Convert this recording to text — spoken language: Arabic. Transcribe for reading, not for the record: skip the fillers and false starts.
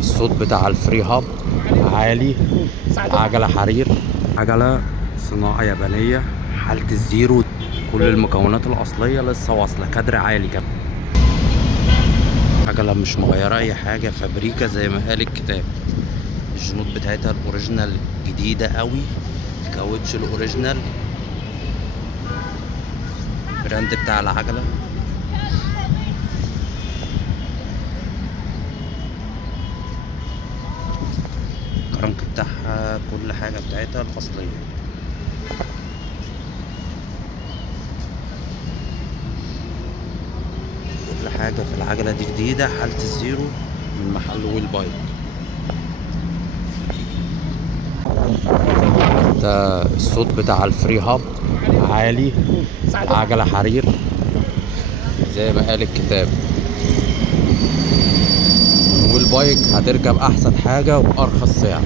الصوت بتاع الفري هاب عالي. عجلة حرير، عجلة صناعة يابانية، حالة الزيرو، كل المكونات الأصلية لسه واصلة، كادر عالي كمان. عجلة مش مغيرة أي حاجة، فابريكا زي ما قال الكتاب. الجنود بتاعتها الأوريجينال جديدة قوي، الكاوتش الأوريجينال، البراند بتاع العجلة. الكرنك بتاعها، كل حاجة بتاعتها الأصلية. كل حاجة في العجلة دي جديدة، حالة الزيرو، من محل ويل بايك. ده الصوت بتاع الفري هاب عالي. عجلة حرير زي ما قال الكتاب. ويل بايك هتركب أحسن حاجة وأرخص سعر.